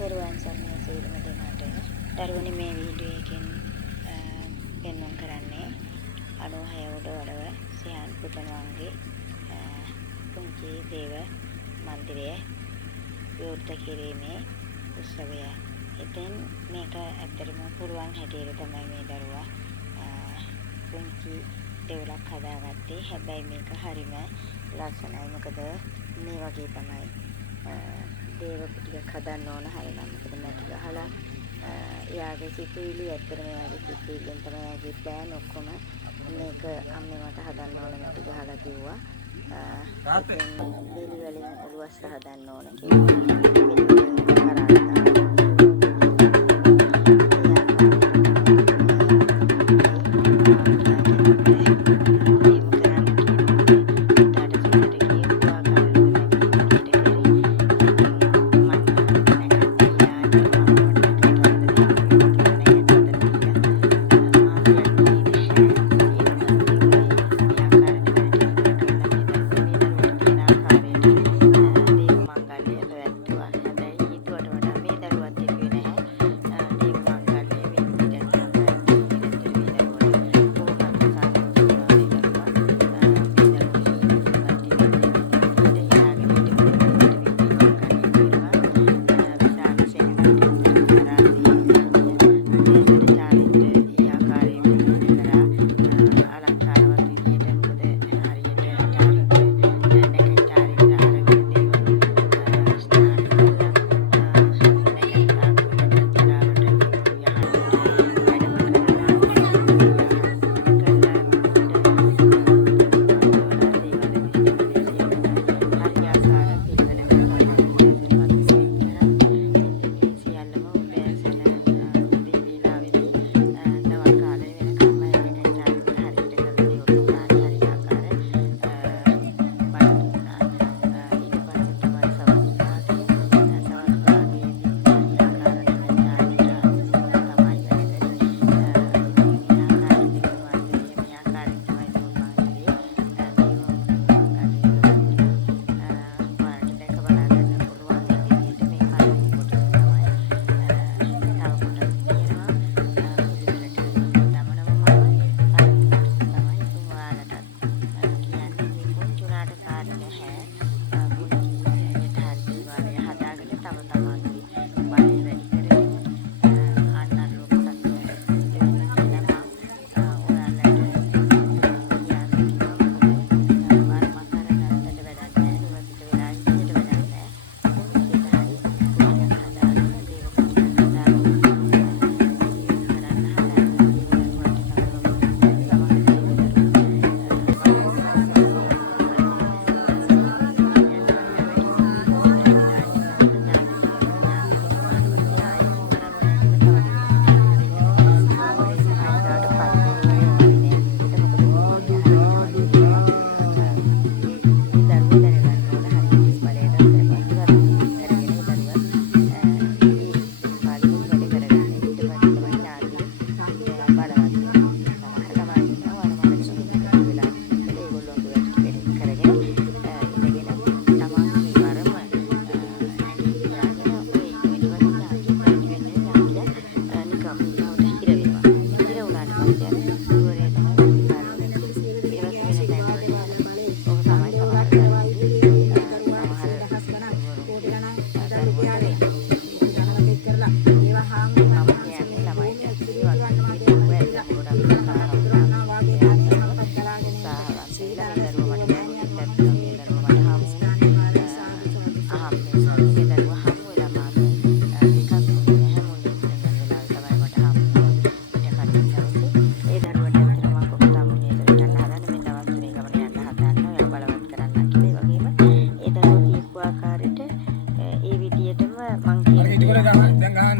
තෙරුවන් සරණයි සියලුම දෙනාට. දරුවනේ මේ වීඩියෝ එකෙන් පෙන්වන්න කරන්නේ 96 උඩවඩව සියන් පුතණුවන්ගේ පුංචි දේව මන්දිරය විවෘත කිරීමේ උත්සවය. ඉතින් මේක ඇත්තටම පුරුවන් හැටියට තමයි මේ දරුවා පුංචි දෙවලක් හදාගත්තේ. හැබැයි මේක හරිම ලස්සනයි. මොකද මේ වගේ තමයි දේව ටිකක් හදන්න ඕන. හරිනම් මොකද මැටි ගහලා එයාගේ සිතුවිලි ඇත්තටම එයාගේ සිතුවිල්ලෙන් තමයි එයාගේ ප්ලෑන් ඔක්කොම මේක අම්මේ මට හදන්න ඕන මැටි ගහලා කිව්වා. බෙලි වලින් ඔළුවස්ස හදන්න ඕන කිව්වා. ඒ විදියටම මං කියන